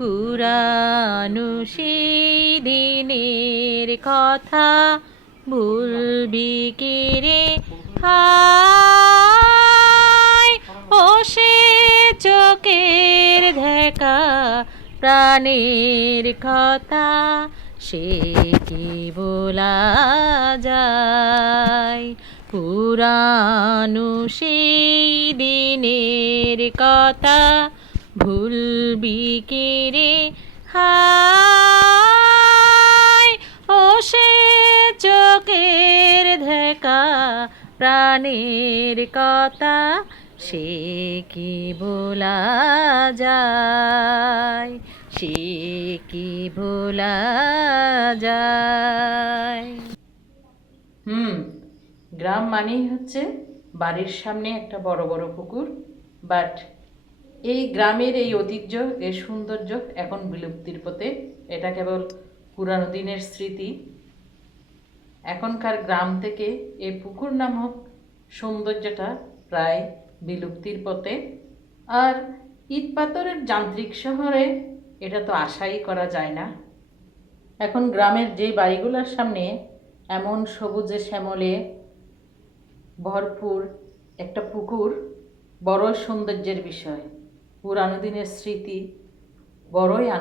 পুরানো দিনের কথা ভুলবি কি রে? হায়, ও সে চোখের দেখা প্রাণের কথা, সে কি বলা যায়? পুরানো সেই দিনের কথা ভুলবি কি রে? হায়, ও সে চোখের ধেকা প্রাণের কথা সে কি বলা যায়? সে কি বলা যায়? হুম, গ্রাম মানেই হচ্ছে বাড়ির সামনে একটা বড় বড় পুকুর বাট এই গ্রামের এই ঐতিহ্য এর সৌন্দর্য এখন বিলুপ্তির পথে এটা কেবল পুরানো দিনের স্মৃতি। এখনকার গ্রাম থেকে এই পুকুর নামক সৌন্দর্যটা প্রায় বিলুপ্তির পথে আর ইট পাথরের যান্ত্রিক শহরে এটা তো আশাই করা যায় না। এখন গ্রামের যে বাড়িগুলোর সামনে এমন সবুজে শ্যামলে ভরপুর একটা পুকুর বড় সৌন্দর্যের বিষয়। পুরানো দিনের স্মৃতি বড়ই আনন্দ।